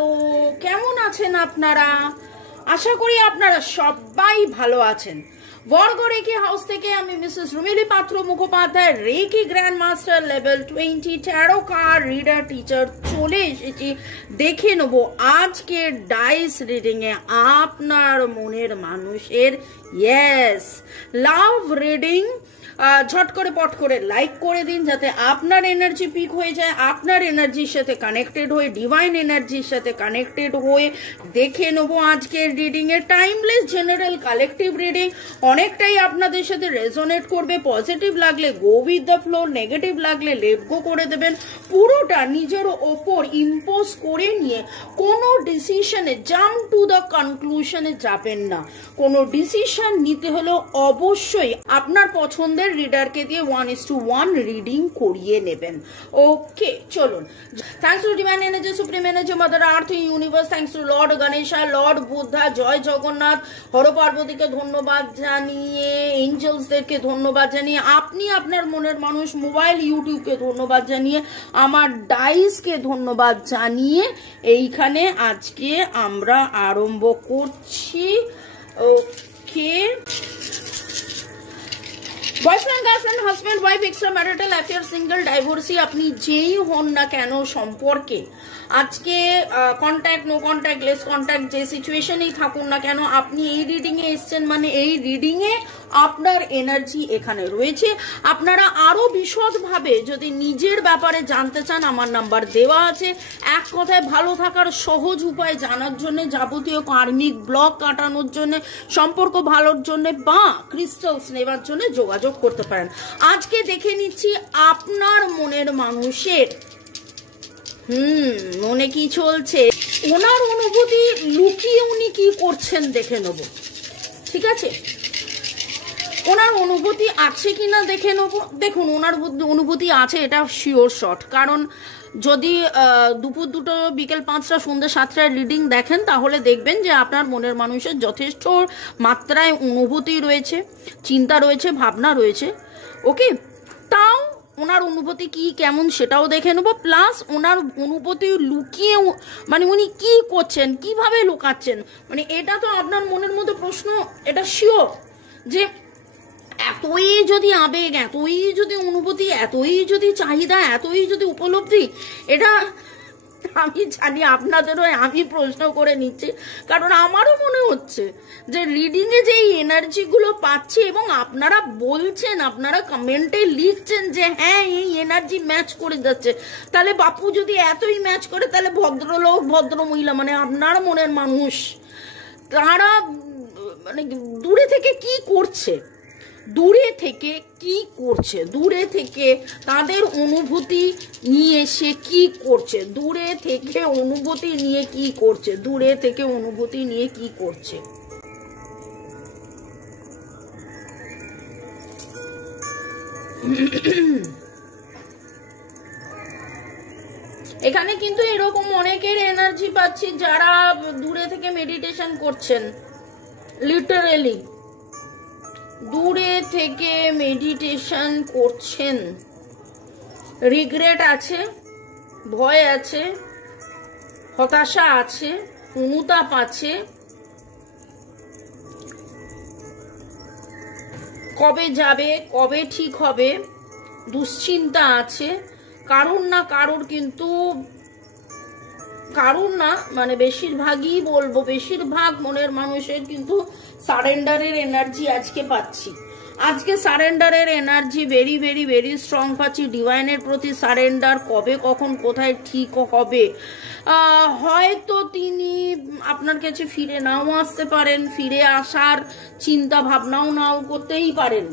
Hello, কেমন আছেন আপনারা? আশা করি আপনারা সবাই ভালো আছেন। বর্গ রেকি হাউস থেকে আমি Mrs Rumili Patra Mukhopadhyay, reiki grand master level 20 tarot card reader teacher চলে এসেছি। দেখে নেব আজকের ডাইস রিডিং এ আপনার মনের মানুষের ইয়েস লাভ রিডিং। ঝট করে পট করে লাইক করে দিন যাতে আপনার এনার্জি পিক হয়ে যায়, আপনার এনার্জির সাথে কানেক্টেড হয়ে, ডিভাইন এনার্জির সাথে কানেক্টেড হয়ে দেখে নেবো আজকের রিডিং এর টাইমলেস জেনারেল কালেকটিভ রিডিং। অনেকটাই আপনাদের সাথে রেজোনেট করবে। পজিটিভ লাগলে go with the flow, negative লাগলে লেট গো করে দেবেন। পুরোটা নিজের ওপর ইম্পোজ করে নিয়ে কোনো ডিসিশনে জাম্প টু দ্য কনক্লুশনে যাবেন না। কোনো ডিসিশন নিতে হলেও অবশ্যই আপনার পছন্দের রিডারকে দিয়ে 1:1 রিডিং করিয়ে নেবেন। ওকে, চলুন। Thanks to divine energy, supreme energy, mother earth, universe, thanks to Lord Ganesha, Lord Buddha, জয় জগন্নাথ, হর পার্বতীকে ধন্যবাদ জানিয়ে, এঞ্জেলসদেরকে ধন্যবাদ জানিয়ে, আপনি আপনার মনের মানুষ মোবাইল ইউটিউবকে ধন্যবাদ জানিয়ে, আমার ডাইসকে ধন্যবাদ জানিয়ে এইখানে আজকে আমরা আরম্ভ করছি। Okay, boyfriend, girlfriend, husband, wife, extra marital affair, single, divorcee, আপনি যেই হন না কেন সম্পর্কে আজকে contact, no contact, less contact, যে সিচুয়েশনেই থাকুন না কেন, আপনি এই রিডিং এ এসছেন মানে এই রিডিং এ আপনার এনার্জি এখানে রয়েছে। আপনারা আরো বিশদভাবে যদি নিজের ব্যাপারে জানতে চান, আমার নাম্বার দেওয়া আছে। এক কথায় ভালো থাকার সহজ উপায় জানার জন্য, যাবতীয় কার্মিক ব্লক কাটানোর জন্য, সম্পর্ক ভালোর জন্য বা ক্রিস্টালস নেবার জন্য যোগাযোগ করতে পারেন। আজকে দেখে নিচ্ছি আপনার মনের মানুষের মনে কি চলছে, ওনার অনুভূতি লুকিয়ে উনি কি করছেন দেখে নেব। ঠিক আছে, ওনার অনুভূতি আছে কিনা দেখে নেব। দেখুন, ওনার অনুভূতি আছে, এটা শিওর শট। কারণ যদি দুপুর 2টো, বিকেল 5টা, সন্ধ্যে 7টায় রিডিং দেখেন তাহলে দেখবেন যে আপনার মনের মানুষের যথেষ্ট মাত্রায় অনুভূতি রয়েছে, চিন্তা রয়েছে, ভাবনা রয়েছে। ওকে, তাও ওনার অনুভূতি কি কেমন সেটাও দেখে নেবো। প্লাস ওনার অনুভূতি লুকিয়ে মানে উনি কি করছেন, কিভাবে লুকাচ্ছেন, মানে এটা তো আপনার মনের মধ্যে প্রশ্ন। এটা শিওর যে এতই যদি আবেগ, এতই যদি অনুভূতি, এতই যদি চাহিদা, এতই যদি উপলব্ধি, এটা আমি জানি আপনাদেরও আমি প্রশ্ন করে নিচ্ছি। কারণ আমারও মনে হচ্ছে যে রিডিংয়ে যে এনার্জিগুলো পাচ্ছি এবং আপনারা বলছেন, আপনারা কমেন্টে লিখছেন যে হ্যাঁ এই এনার্জি ম্যাচ করে যাচ্ছে, তাহলে বাপু যদি এতই ম্যাচ করে তাহলে ভদ্রলোক, ভদ্র মহিলা মানে আপনার মনের মানুষ, তারা মানে দূরে থেকে কি করছে, দূরে থেকে কি করছে, দূরে থেকে তাদের অনুভূতি নিয়ে সে কি করছে, দূরে থেকে অনুভূতি নিয়ে কি করছে, দূরে থেকে অনুভূতি নিয়ে কি করছে। এখানে কিন্তু এরকম অনেকের এনার্জি পাচ্ছি যারা দূরে থেকে মেডিটেশন করছেন, লিটারেলি দূরে থেকে মেডিটেশন করছেন। রিগ্রেট আছে, ভয় আছে, হতাশা আছে, অনুতাপ আছে, কবে যাবে, কবে ঠিক হবে, দুশ্চিন্তা আছে। কারুর না কারুর কিন্তু, কারুর না মানে বেশিরভাগই বলবো, বেশিরভাগ মনের মানুষের কিন্তু সারেন্ডারের এনার্জি আজকে পাচ্ছি। আজকে সারেন্ডারের energy very very very strong পাচ্ছি। ডিভাইনের প্রতি সারেন্ডার কবে কখন কোথায় ঠিক হবে। হয়তো তিনি আপনার কাছে ফিরে নাও আসতে পারেন, ফিরে আসার চিন্তা ভাবনাও নাও করতেই পারেন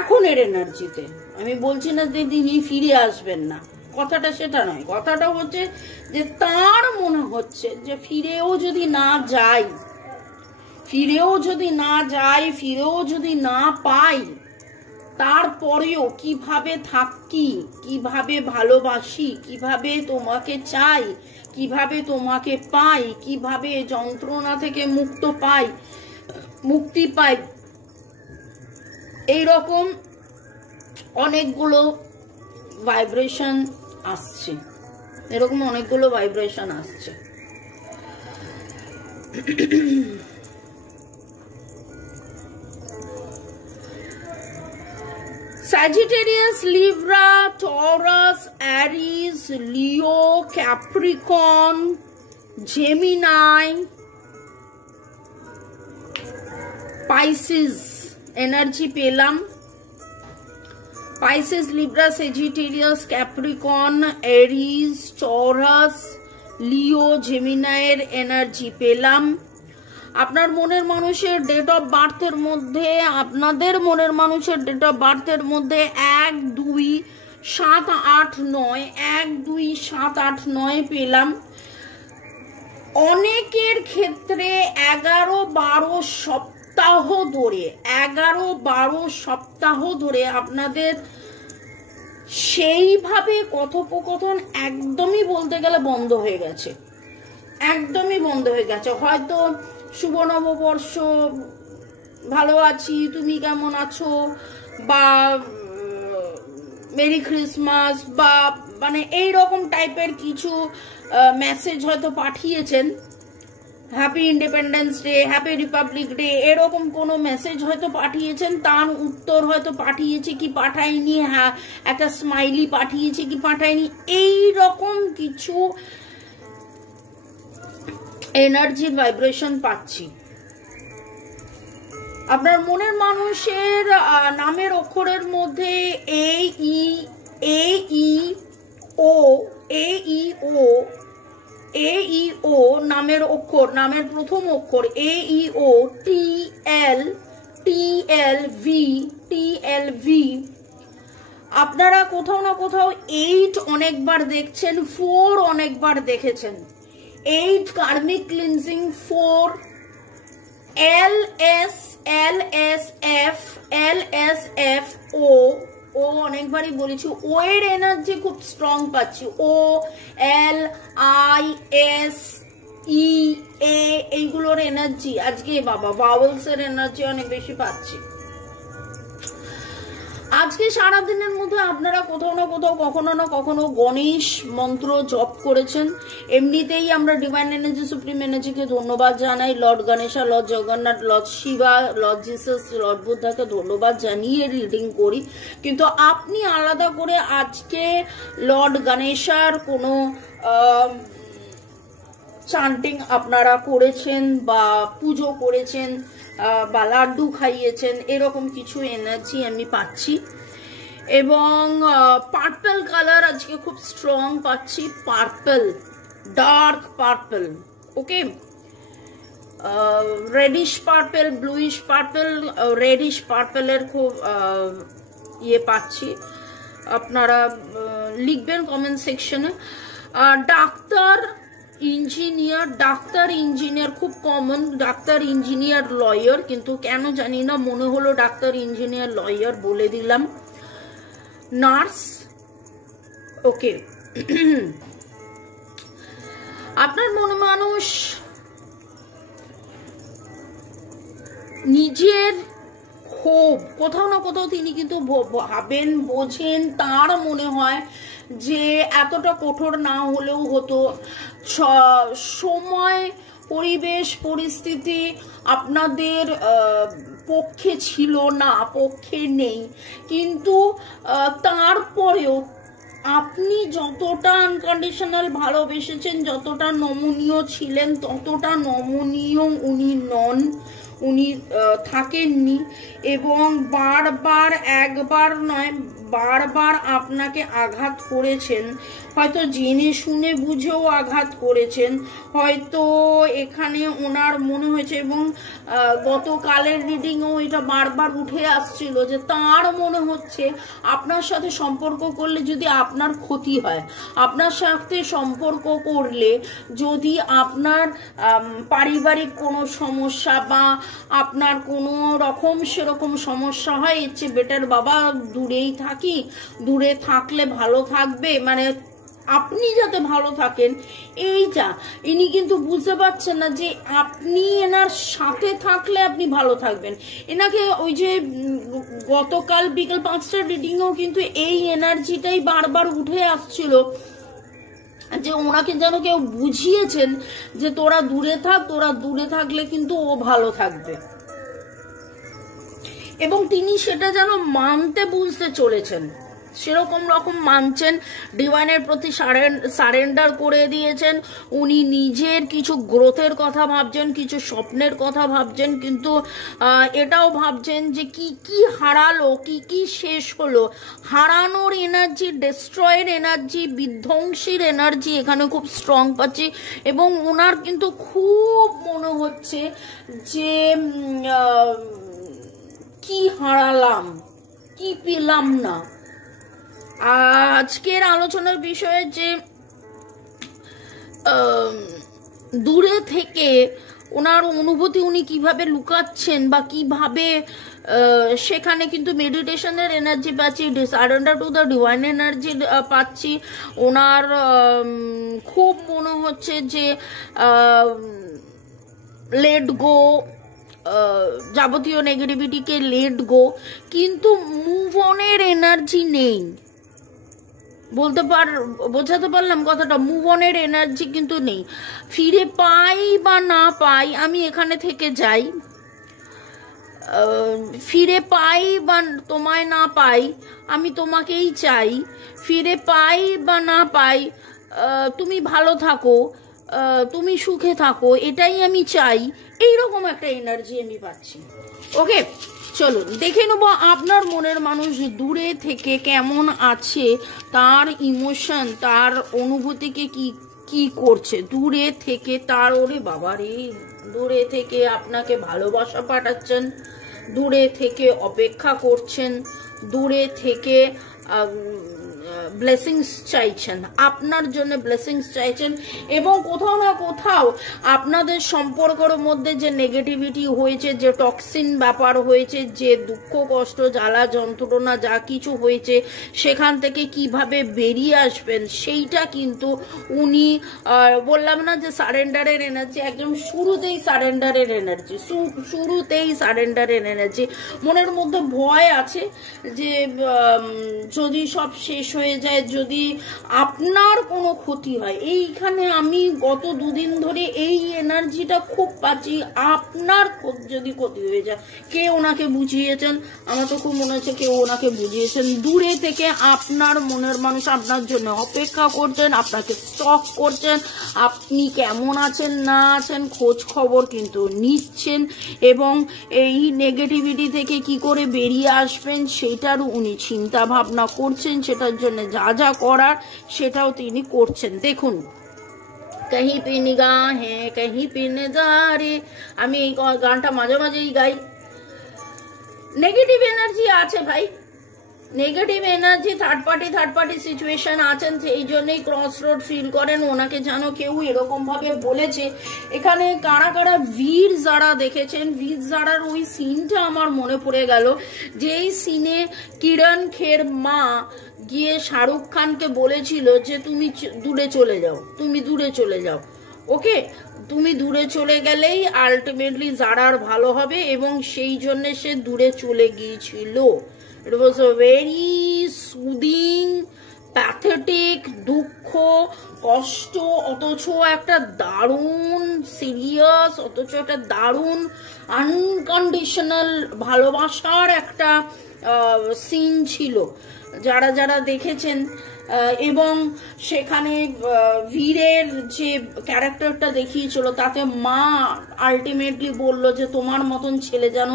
এখনের এনার্জিতে। আমি বলছি না যে তিনি ফিরে আসবেন না, কথাটা সেটা নয়। কথাটা হচ্ছে যে তার মনে হচ্ছে যে ফিরেও যদি না যাই, ফিরেও যদি না যাই, ফিরেও যদি না পাই, তারপরেও কিভাবে থাকি, কিভাবে ভালোবাসি, কিভাবে তোমাকে চাই, কিভাবে তোমাকে পাই, কিভাবে যন্ত্রণা থেকে মুক্তি পাই, এইরকম অনেকগুলো ভাইব্রেশন আসছে, এরকম অনেকগুলো ভাইব্রেশন আসছে। Sagittarius, Libra, Taurus, Aries, Leo, Capricorn, Gemini, Pisces energy পেলাম। Pisces, Libra, Sagittarius, Capricorn, Aries, Taurus, Leo, Gemini এর এনার্জি পেলাম। আপনার মনের মানুষের ডেট অফ বার্থের মধ্যে, আপনাদের মনের মানুষের ডেট অফ বার্থের মধ্যে 1, 2, 7, 8, 9, 1, 2, 7, 8, 9 পেলাম। অনেকের ক্ষেত্রে 11-12 সপ্তাহ ধরে 11-12 সপ্তাহ ধরে আপনাদের সেইভাবে কথোপকথন একদমই বলতে গেলে বন্ধ হয়ে গেছে, একদমই বন্ধ হয়ে গেছে। হয়তো শুভ নববর্ষ, ভালো আছি, তুমি কেমন আছো, বা মেরি ক্রিসমাস, বা মানে এইরকম টাইপের কিছু মেসেজ হয়তো পাঠিয়েছেন, happy independence day, happy Republic day, এরকম কোনো মেসেজ হয়তো পাঠিয়েছেন, তার উত্তর হয়তো পাঠিয়েছে কি পাঠায়নি, হ্যাঁ একটা স্মাইলি পাঠিয়েছে কি পাঠায়নি, এই রকম কিছু এনার্জির ভাইব্রেশন পাচ্ছি। আপনার মনের মানুষের নামের অক্ষরের মধ্যে AEO নামের অক্ষর, নামের প্রথম অক্ষর AEO, TLV। আপনারা কোথাও না কোথাও 8 অনেকবার দেখছেন, 4 অনেকবার দেখেছেন। 8 কার্মিক ক্লিনজিং, 4 LSF ও অনেকবারই বলেছি, ও এর এনার্জি খুব স্ট্রং পাচ্ছি। OLISE এইগুলোর এনার্জি আজকে বাবা ভাওয়েলস এর এনার্জি অনেক বেশি পাচ্ছি। আজকে সারাদিনের মধ্যে আপনারা কোথাও না কোথাও কখনো না কখনো গণেশ মন্ত্র জপ করেছেন। এমনিতেই আমরা ডিভাইন এনার্জি, সুপ্রিম এনার্জিকে ধন্যবাদ জানাই। Lord Ganesha, Lord Jagannath, Lord Shiva, Lord Jesus, Lord বুদ্ধাকে ধন্যবাদ জানিয়ে রিডিং করি। কিন্তু আপনি আলাদা করে আজকে লর্ড গণেশার কোনো চান্টিং আপনারা করেছেন বা পুজো করেছেন বা লাড্ডু খাইয়েছেন, এরকম কিছু এনার্জি আমি পাচ্ছি। এবং পার্পল কালার আজকে খুব স্ট্রং পাচ্ছি, purple, dark purple, okay, reddish purple, bluish purple, reddish পার্পলের খুব ইয়ে পাচ্ছি। আপনারা লিখবেন কমেন্ট সেকশনে। ডাক্তার, ইঞ্জিনিয়ার খুব কমন, ডাক্তার, ইঞ্জিনিয়ার, লয়ার, কিন্তু কেন জানি না মনে হলো ডাক্তার, ইঞ্জিনিয়ার, লয়ার বলে দিলাম। নার্স, ওকে। আপনার মনে মানুষ নিজের ক্ষোভ কোথাও না কোথাও তিনি কিন্তু ভাবেন, বোঝেন, তার মনে হয় যে এতটা কঠোর না হলেও হতো। সময়, পরিবেশ, পরিস্থিতি আপনাদের পক্ষে ছিল না, পক্ষে নেই, কিন্তু তারপরেও আপনি যতটা আনকন্ডিশনাল ভালোবেসেছেন, যতটা নমনীয় ছিলেন, ততটা নমনীয় উনি নন, উনি থাকেননি। এবং বারবার, একবার নয় বারবার আপনাকে আঘাত করেছেন, হয়তো জেনে শুনে বুঝেও আঘাত করেছেন, হয়তো এখানে ওনার মনে হয়েছে। এবং গতকালের রিডিংও এটা বারবার উঠে আসছিল যে তার মনে হচ্ছে আপনার সাথে সম্পর্ক করলে যদি আপনার ক্ষতি হয়, আপনার সাথে সম্পর্ক করলে যদি আপনার পারিবারিক কোনো সমস্যা বা আপনার কোনো রকম সেরকম সমস্যা হয়, এর চেয়ে বেটার বাবা দূরেই থাকি, দূরে থাকলে ভালো থাকবে, মানে আপনি যাতে ভালো থাকেন এইটা ইনি কিন্তু বুঝতে পারছেন না যে আপনি এনার সাথে থাকলে আপনি ভালো থাকবেন। এনাকে ওই যে গতকাল বিকেল 5টার রিডিংও কিন্তু এই এনার্জিটাই বারবার উঠে আসছিল যে ওনাকে যেন কেউ বুঝিয়েছেন যে তোরা দূরে থাক, তোরা দূরে থাকলে কিন্তু ও ভালো থাকবে, এবং তিনি সেটা যেন মানতে বুঝতে চলেছেন, সেরকম রকম মানছেন, ডিভাইনের প্রতি সারেন্ডার করে দিয়েছেন। উনি নিজের কিছু গ্রোথের কথা ভাবছেন, কিছু স্বপ্নের কথা ভাবছেন, কিন্তু এটাও ভাবছেন যে কি কি হারালো, কি কি শেষ হলো। হারানোর এনার্জি, ডেস্ট্রয়ের এনার্জি, বিধ্বংসীর এনার্জি এখানে খুব স্ট্রং পাচ্ছি, এবং ওনার কিন্তু খুব মনে হচ্ছে যে কি হারালাম, কি পেলাম না। আজকের আলোচনার বিষয়ে যে দূরে থেকে ওনার অনুভূতি উনি কিভাবে লুকাচ্ছেন বা কিভাবে, সেখানে কিন্তু মেডিটেশনের এনার্জি পাচ্ছি, surrender to the divine energy পাচ্ছি। ওনার খুব মনে হচ্ছে যে লেট গো, যাবতীয় নেগেটিভিটিকে লেট গো, কিন্তু মুভ অনের এনার্জি নেই। বোঝাতে পারলাম কথাটা? মুভ অনের এনার্জি কিন্তু নেই। ফিরে পাই বা না পাই, আমি এখানে থেকে যাই, ফিরে পাই বা তোমায় না পাই, আমি তোমাকেই চাই। ফিরে পাই বা না পাই, তুমি ভালো থাকো, তুমি সুখে থাকো, এটাই আমি চাই। এইরকম একটা এনার্জি আমি পাচ্ছি। ওকে, চলুন দেখে নেবো আপনার মনের মানুষ দূরে থেকে কেমন আছে, তার ইমোশন, তার অনুভূতিকে কি কি করছে দূরে থেকে। তার ওরে বাবারে, দূরে থেকে আপনাকে ভালোবাসা পাঠাচ্ছেন, দূরে থেকে অপেক্ষা করছেন, দূরে থেকে ব্লেসিংস চাইছেন, আপনার জন্য ব্লেসিংস চাইছেন, এবং কোথাও না কোথাও আপনাদের সম্পর্কের মধ্যে যে নেগেটিভিটি হয়েছে, যে টক্সিন ব্যাপার হয়েছে, যে দুঃখ কষ্ট জ্বালা যন্ত্রণা যা কিছু হয়েছে, সেখান থেকে কিভাবে বেরিয়ে আসবেন সেইটা কিন্তু উনি, বললাম না যে সারেন্ডারের এনার্জি, একদম শুরুতেই সারেন্ডারের এনার্জি, শুরুতেই সারেন্ডারের এনার্জি। মনের মধ্যে ভয় আছে যে যদি সব শেষ হয়ে যায়, যদি আপনার কোনো ক্ষতি হয়। এইখানে আমি গত দুদিন ধরে এই এনার্জিটা খুব পাচ্ছি, আপনার যদি ক্ষতি হয়ে যায়। কে ওনাকে বুঝিয়েছেন? আমার তো খুব মনে হচ্ছে কেউ ওনাকে বুঝিয়েছেন। দূরে থেকে আপনার মনের মানুষ আপনার জন্য অপেক্ষা করছেন, আপনাকে স্টক করছেন, আপনি কেমন আছেন না আছেন খোঁজ খবর কিন্তু নিচ্ছেন, এবং এই নেগেটিভিটি থেকে কি করে বেরিয়ে আসবেন সেটারও উনি চিন্তা ভাবনা করছেন, সেটার জন্য যা যা করার সেটাও তিনি করছেন। দেখুন, কहीं पे निगाहें कहीं पे नजारे, আমি এই গানটা মাঝে মাঝেই গাই। নেগেটিভ এনার্জি আছে ভাই, negative energy, third party situation আছেন, সেই জন্যই ক্রস রোড ফিল করেন। ওনাকে যেন কেউ এরকম ভাবে বলেছে। এখানে কারা কারা বীর যারা দেখেছেন, বীর যারার ওই সিনটা আমার মনে পড়ে গেল, যেই সিনে কিরণ খের মা গিয়ে শাহরুখ খানকে বলেছিল যে তুমি দূরে চলে যাও, তুমি দূরে চলে যাও। ওকে, তুমি দূরে চলে গেলেই আলটিমেটলি যারার ভালো হবে, এবং সেই জন্য সে দূরে চলে গিয়েছিল। It was a very soothing, pathetic, দুঃখ কষ্ট, অথচ একটা দারুণ সিরিয়াস, অথচ একটা দারুণ আনকন্ডিশনাল ভালোবাসার একটা সিন ছিল, যারা যারা দেখেছেন। এবং সেখানে বীরের যে ক্যারেক্টারটা দেখিয়েছিল, তাতে মা আলটিমেটলি বলল যে তোমার মতন ছেলে যেন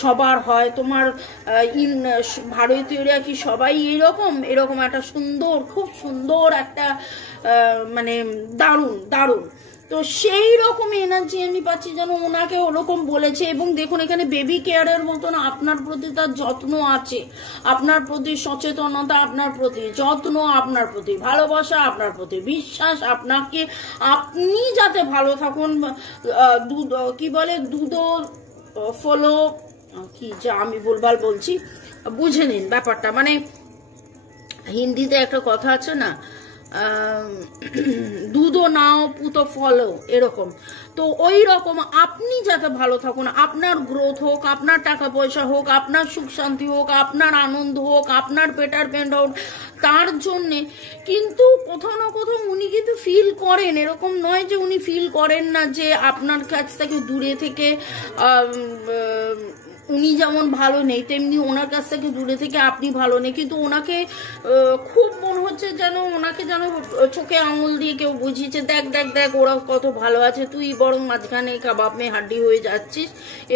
সবার হয়, তোমার ভারতীয়রা কি সবাই এরকম একটা সুন্দর, খুব সুন্দর একটা মানে দারুণ দারুণ। তো সেই রকম এনার্জি আমি পাচ্ছি যেন ওনাকে ওরকম বলেছে। এবং দেখুন, এখানে বেবি কেয়ারের মতন আপনার প্রতি তার যত্ন আছে, আপনার প্রতি সচেতনতা, আপনার প্রতি যত্ন, আপনার প্রতি ভালোবাসা, আপনার প্রতি বিশ্বাস, আপনাকে, আপনি যাতে ভালো থাকুন। কি বলে, দুধো ফলো, কি যা আমি ভুলভাল বলছি, বুঝে নিন ব্যাপারটা। মানে হিন্দিতে একটা কথা আছে না, দুধো নাও পুতো ফলো, এরকম। তো ওই রকম আপনি যাতে ভালো থাকুন, আপনার গ্রোথ হোক, আপনার টাকা পয়সা হোক, আপনার সুখ শান্তি হোক, আপনার আনন্দ হোক, আপনার বেটারমেন্ট হোক, তার জন্যে কিন্তু কোথাও না কোথাও উনি কিন্তু ফিল করেন। এরকম নয় যে উনি ফিল করেন না যে আপনার কাছ থেকে দূরে থেকে উনি যেমন ভালো নেই, তেমনি ওনার কাছ থেকে দূরে থেকে আপনি ভালো নেই, কিন্তু ওনাকে খুব মনে হচ্ছে যেন ওনাকে যেন চোখে আঙুল দিয়ে কেউ বুঝিয়েছে, দেখ দেখ দেখ ওরা কত ভালো আছে, তুই বরং মাঝখানে কাবাব মে হাড্ডি হয়ে যাচ্ছিস।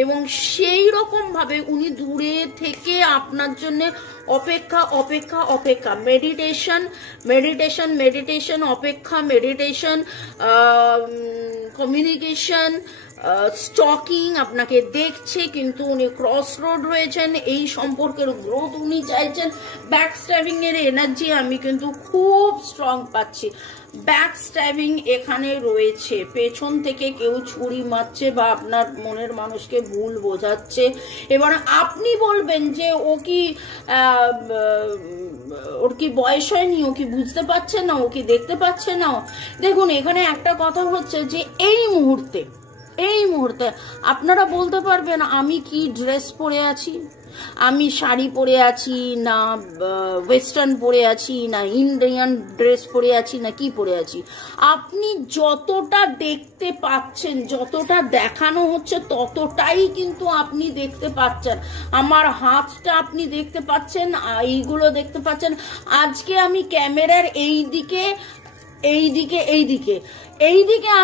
এবং সেই রকম ভাবে উনি দূরে থেকে আপনার জন্য অপেক্ষা অপেক্ষা অপেক্ষা, মেডিটেশন মেডিটেশন মেডিটেশন, অপেক্ষা মেডিটেশন, কমিউনিকেশন, স্টকিং, আপনাকে দেখছে, কিন্তু উনি ক্রস রোড রয়েছেন। এই সম্পর্কের গ্রোথ উনি চাইছেন। ব্যাক স্ট্যাবিং এর এনার্জি আমি কিন্তু খুব স্ট্রং পাচ্ছি। ব্যাক স্ট্যাবিং এখানে রয়েছে, পেছন থেকে কেউ ছুরি মারছে বা আপনার মনের মানুষকে ভুল বোঝাচ্ছে। এবার আপনি বলবেন যে ও কি ওর কি বয়স হয়নি, ও কি বুঝতে পারছে না, ও কি দেখতে পাচ্ছে না। দেখুন এখানে একটা কথা হচ্ছে যে এই মুহূর্তে আপনারা বলতে পারবেন আমি কি ড্রেস পরে আছি, আমি শাড়ি পরে আছি না ওয়েস্টার্ন পরে আছি না ইন্ডিয়ান ড্রেস পরে আছি না কি পরে আছি। আপনি যতটা দেখতে পাচ্ছেন, যতটা দেখানো হচ্ছে ততটাই কিন্তু আপনি দেখতে পাচ্ছেন। আমার হাতটা আপনি দেখতে পাচ্ছেন, এইগুলো দেখতে পাচ্ছেন। আজকে আমি ক্যামেরার এইদিকে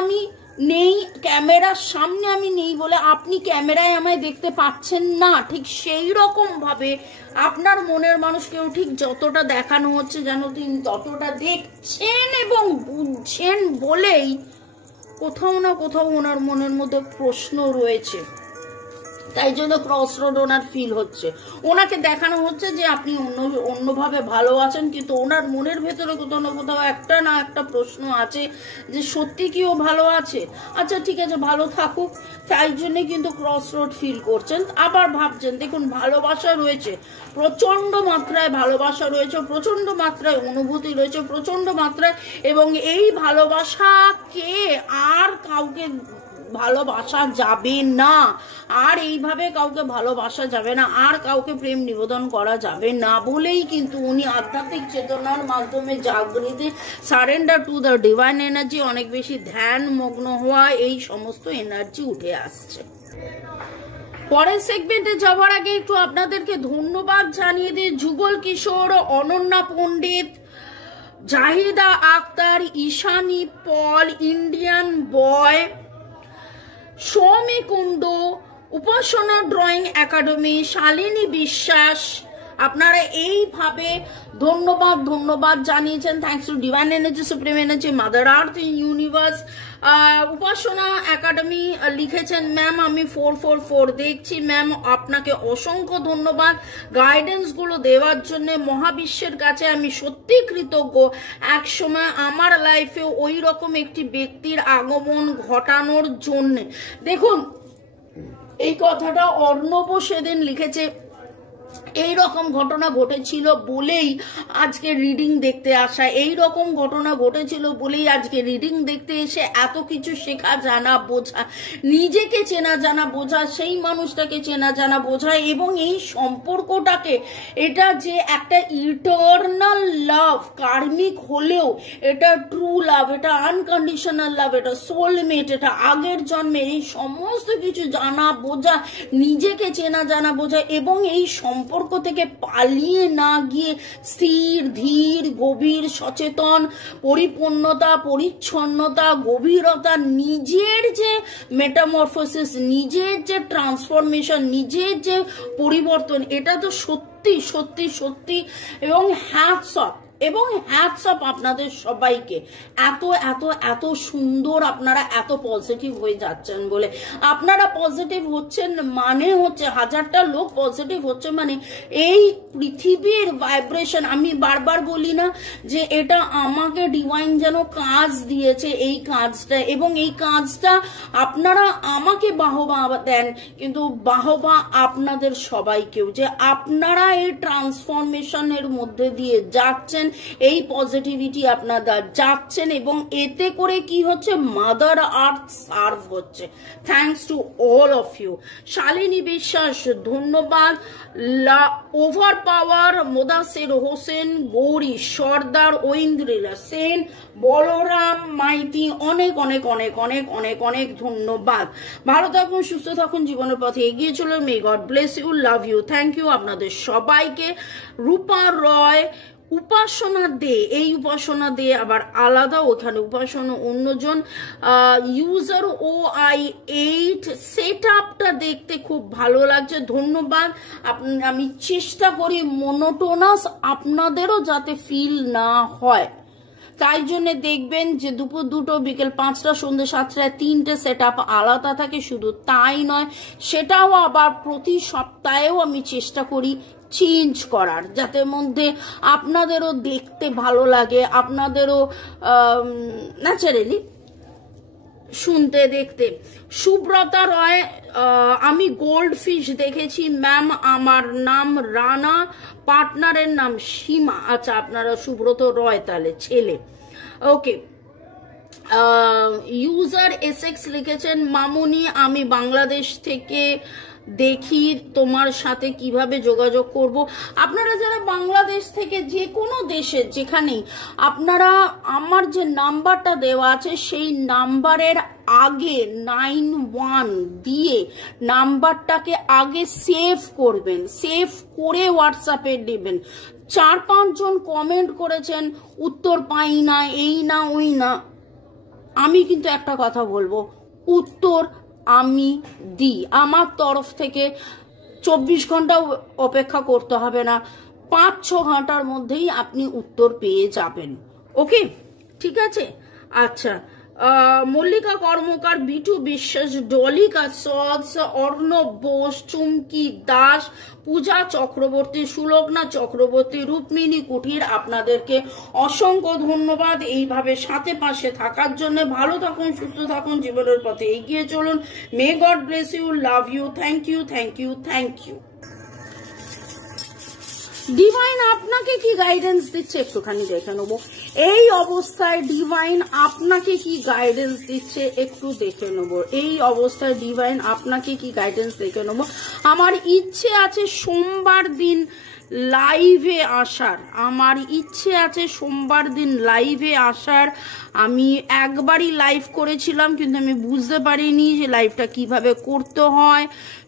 আমি নেই, ক্যামেরার সামনে আমি নেই বলে আপনি ক্যামেরায় আমায় দেখতে পাচ্ছেন না। ঠিক সেই রকম ভাবে আপনার মনের মানুষকেও ঠিক যতটা দেখানো হচ্ছে যেন তিনি ততটা দেখছেন এবং বুঝছেন বলেই কোথাও না কোথাও ওনার মনের মধ্যে প্রশ্ন রয়েছে। তাই জন্য ক্রস রোড ওনার ফিল হচ্ছে, ওনাকে দেখানো হচ্ছে যে আপনি অন্যভাবে ভালো আছেন, কিন্তু ওনার মনের ভেতরে কোথাও না কোথাও একটা না একটা প্রশ্ন আছে যে সত্যি কি ও ভালো আছে। আচ্ছা ঠিক আছে, ভালো থাকুক, তাই জন্য কিন্তু ক্রস রোড ফিল করছেন। আবার ভাবছেন, দেখুন ভালোবাসা রয়েছে, প্রচন্ড মাত্রায় ভালোবাসা রয়েছে, প্রচন্ড মাত্রায় অনুভূতি রয়েছে, প্রচন্ড মাত্রায়, এবং এই ভালোবাসাকে আর কাউকে ভালোবাসা যাবে না, আর এইভাবে কাউকে ভালোবাসা যাবে না, আর কাউকে প্রেম নিবেদন করা যাবে না বলেই কিন্তু উনি আধ্যাত্মিক চেতনার মাধ্যমে জাগৃতি, surrender to the divine energy, অনেক বেশি ধ্যান মগ্ন হওয়া, এই সমস্ত এনার্জি উঠে আসছে। পরের সেগমেন্টে যাওয়ার আগে একটু আপনাদেরকে ধন্যবাদ জানিয়ে দিই। যুগল কিশোর, অনন্যা পণ্ডিত, জাহিদা আক্তার, ঈশানী পল, ইন্ডিয়ান বয়, সৌমি কুণ্ডু, উপাসনা ড্রয়িং একাডেমি, শালিনী বিশ্বাস, আপনারা এইভাবে ধন্যবাদ জানিয়েছেন। Thanks to divine energy, supreme energy, mother earth, universe. Upasana academy লিখেছেন ম্যাম আমি 444 দেখছি। ম্যাম আপনাকে অসংখ্য ধন্যবাদ গাইডেন্স গুলো দেওয়ার জন্য। মহাবিশ্বের কাছে আমি সত্যি কৃতজ্ঞ, এক সময় আমার লাইফে ওই রকম একটি ব্যক্তির আগমন ঘটানোর জন্য। দেখুন এই কথাটা অর্ণব সেদিন লিখেছে, এই রকম ঘটনা ঘটেছিল বলেই আজকে রিডিং দেখতে আসা, এই রকম ঘটনা ঘটেছিল বলেই আজকে রিডিং দেখতে এসে এত কিছু শেখা, জানা, বোঝা, নিজেকে চেনা জানা বোঝা, সেই মানুষটাকে চেনা জানা বোঝা, এবং এই সম্পর্কটাকে, এটা যে একটা ইটারনাল লাভ, কার্মিক হলেও এটা ট্রু লাভ, এটা আনকন্ডিশনাল লাভ, এটা সোলমেট, এটা আগের জন্মে, এই সমস্ত কিছু জানা বোঝা, নিজেকে চেনা জানা বোঝা, এবং এই সম্পর্ক থেকে পালিয়ে না গিয়ে স্থির ধীর গভীর সচেতন পরিপূর্ণতা, পরিচ্ছন্নতা, গভীরতা, নিজের যে মেটামরফোসিস, নিজের যে ট্রান্সফরমেশন, নিজের যে পরিবর্তন, এটা তো সত্যি সত্যি সত্যি। এবং হ্যাটস অফ আপনাদের সবাইকে, এত এত এত সুন্দর আপনারা এত পজিটিভ হয়ে যাচ্ছেন বলে। আপনারা পজিটিভ হচ্ছেন মানে হচ্ছে, হাজারটা লোক পজিটিভ হচ্ছে মানে এই পৃথিবীর ভাইব্রেশন। আমি বারবার বলি না যে এটা আমাকে ডিভাইন যেন কাজ দিয়েছে, এই কাজটা, এবং এই কাজটা আপনারা আমাকে বাহবা দেন, কিন্তু বাহবা আপনাদের সবাইকেও, যে আপনারা এই ট্রান্সফরমেশনের মধ্যে দিয়ে যাচ্ছেন, করছেন, এই পজিটিভিটি আপনারা যাচ্ছেন, এবং এতে করে কি হচ্ছে, মাদার আর্থ সার্ভ হচ্ছে। Thanks to all of you. Shalini Biswas ধন্যবাদ, ওভার পাওয়ার, মোদাসের হোসেন, গৌরী সর্দার, ঐন্দ্রিলা সেন, বলরাম মাইতি, অনেক অনেক অনেক অনেক অনেক অনেক ধন্যবাদ। ভালো থাকুন, সুস্থ থাকুন, জীবনের পথে এগিয়ে চলুন। May God bless you, love you, thank you আপনাদের সবাইকে। রূপা রয়, উপাসনা দে, এই উপাসনা দে আবার আলাদা, ওখানে উপাসনা অন্যজন। ইউজার OI8, সেট আপটা দেখতে খুব ভালো লাগছে, ধন্যবাদ। আমি চেষ্টা করি মোনোটোনাস আপনাদেরও যাতে ফিল না হয়, তাই জন্য দেখবেন যে দুপুর 2টো, বিকেল 5টা, সন্ধ্যে 7টায় 3টে সেট আপ আলাদা থাকে। শুধু তাই নয়, সেটাও আবার প্রতি সপ্তাহেও আমি চেষ্টা করি চেঞ্জ করার, যাতে মধ্যে আপনাদেরও দেখতে ভালো লাগে, আপনাদেরও ন্যাচারালি শুনতে দেখতে। সুব্রতা রয়, আমি গোল্ড ফিশ দেখেছি ম্যাম, আমার নাম রানা, পার্টনারের নাম সীমা। আচ্ছা, আপনারা সুব্রত রয় তাহলে ছেলে, ওকে। ইউজার এসএক্স লিখেছেন, মামুনি আমি বাংলাদেশ থেকে দেখি, তোমার সাথে কিভাবে যোগাযোগ করব। আপনারা যারা বাংলাদেশ থেকে যে কোনো দেশে যেখানেই, আপনারা আমার যে নাম্বারটা দেওয়া আছে সেই নাম্বারের আগে 91 দিয়ে নাম্বারটাকে আগে সেভ করবেন, সেভ করে হোয়াটসঅ্যাপে দেবেন। 4-5 জন কমেন্ট করেছেন উত্তর পাই না, এই না ওই না। আমি কিন্তু একটা কথা বলবো, উত্তর আমি দিই, আমার তরফ থেকে 24 ঘন্টা অপেক্ষা করতে হবে না, 5-6 ঘন্টার মধ্যেই আপনি উত্তর পেয়ে যাবেন। ওকে, ঠিক আছে। আচ্ছা, মল্লিকা কর্মকার, বিটু বিশ্বাস, ডলিকা সস, অর্ণব বোস, চুমকি দাস, পূজা চক্রবর্তী, সুলগ্না চক্রবর্তী, রুক্মিণী কুঠির, আপনাদেরকে অসংখ্য ধন্যবাদ এইভাবে সাথে পাশে থাকার জন্য। ভালো থাকুন, সুস্থ থাকুন, জীবনের পথে এগিয়ে চলুন। May God bless you, love you, thank you, thank you, thank you. Divine আপনাকে কি গাইডেন্স দিচ্ছে একটুখানি দেখে নেবো। এই অবস্থায় ডিভাইন আপনাকে কি গাইডেন্স দিচ্ছে একটু দেখে নেবো। এই অবস্থায় ডিভাইন আপনাকে কি গাইডেন্স দেখে নেবো। আমার ইচ্ছে আছে সোমবার দিন লাইভে আসার, আমার ইচ্ছে আছে সোমবার দিন লাইভে আসার। আমি একবারই লাইভ করেছিলাম, কিন্তু আমি বুঝতে পারিনি যে লাইভটা কিভাবে করতে হয়।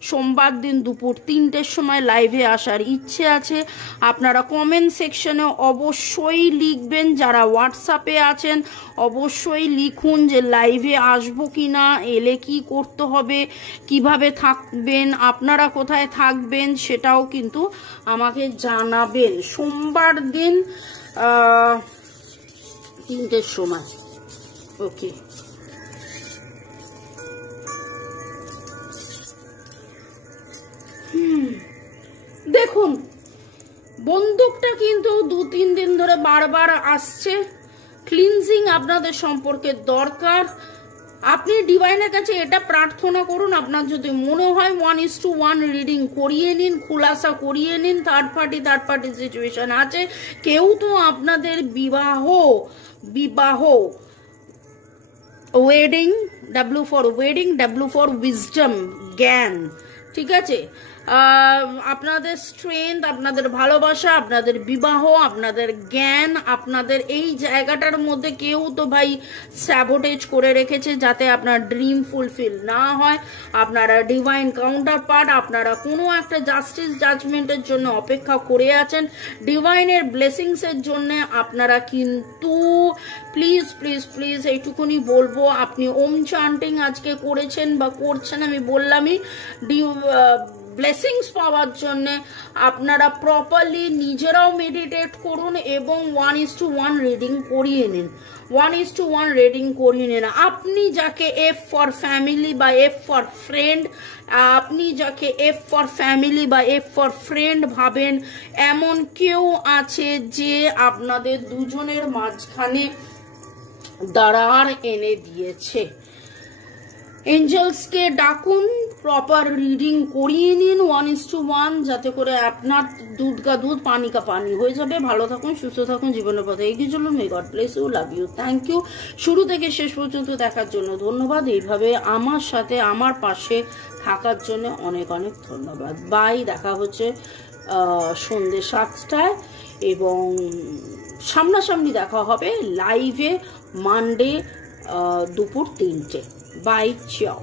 সোমবার দিন দুপুর 3টের সময় লাইভে আসার ইচ্ছে আছে। আপনারা কমেন্ট সেকশনে অবশ্যই লিখবেন, যারা হোয়াটসঅ্যাপে আছেন অবশ্যই লিখুন যে লাইভে আসবো কি না, এলে কি করতে হবে, কিভাবে থাকবেন, আপনারা কোথায় থাকবেন সেটাও কিন্তু আমাকে জানাবেন। সোমবার দিন 3টের সময়, ওকে। দেখুন, বন্দুকটা কিন্তু 2-3 দিন ধরে বারবার আসছে। ক্লিনজিং আপনাদের সম্পর্কে দরকার। আপনি ডিভাইনের কাছে এটা প্রার্থনা করুন, আপনার যদি মনে হয় 1:1 রিডিং করিয়ে নিন, খুলাসা করিয়ে নিন। থার্ড পার্টি সিচুয়েশন আছে, কেউ তো আপনাদের বিবাহ wedding, W for wedding, W for wisdom, জ্ঞান, ঠিক আছে। আপনাদের স্ট্রেংথ, আপনাদের ভালোবাসা, আপনাদের বিবাহ, আপনাদের জ্ঞান, আপনাদের এই জায়গাটার মধ্যে কেউ তো ভাই স্যাবোটেজ করে রেখেছে যাতে আপনার ড্রিম ফুলফিল না হয়। আপনারা ডিভাইন কাউন্টার পার্ট, আপনারা কোনো একটা জাস্টিস জাজমেন্টের জন্য অপেক্ষা করে আছেন, ডিভাইনের ব্লেসিংসের জন্য। আপনারা কিন্তু প্লিজ প্লিজ প্লিজ এইটুকুনি বলবো, আপনি ওম চান্টিং আজকে করেছেন বা করছেন, আমি বললামই, ব্লেসিংস পাওয়ার জন্য আপনারা প্রপারলি নিজেরাও মেডিটেট করুন এবং 1:1 রিডিং করিয়ে নিন। 1:1 রিডিং করিয়ে নিন। আপনি যাকে F ফর ফ্যামিলি বা F ফর ফ্রেন্ড, আপনি যাকে F ফর ফ্যামিলি বা F ফর ফ্রেন্ড ভাবেন, এমন কেউ আছে যে আপনাদের দুজনের মাঝখানে দাঁড়ার এনে দিয়েছে। এঞ্জেলসকে ডাকুন, প্রপার রিডিং করিয়ে নিন 1:1, যাতে করে আপনার দুধ কা দুধ পানি কা পানি হয়ে যাবে। ভালো থাকুন, সুস্থ থাকুন, জীবনের পথে এগিয়ে চলুন। May God bless you, love you, thank you. শুরু থেকে শেষ পর্যন্ত দেখার জন্য ধন্যবাদ। এইভাবে আমার সাথে আমার পাশে থাকার জন্য অনেক অনেক ধন্যবাদ। বাই। দেখা হচ্ছে সন্ধ্যে 7টায় এবং সামনাসামনি দেখা হবে লাইভে মানডে দুপুর 3টে। বাই, চাও।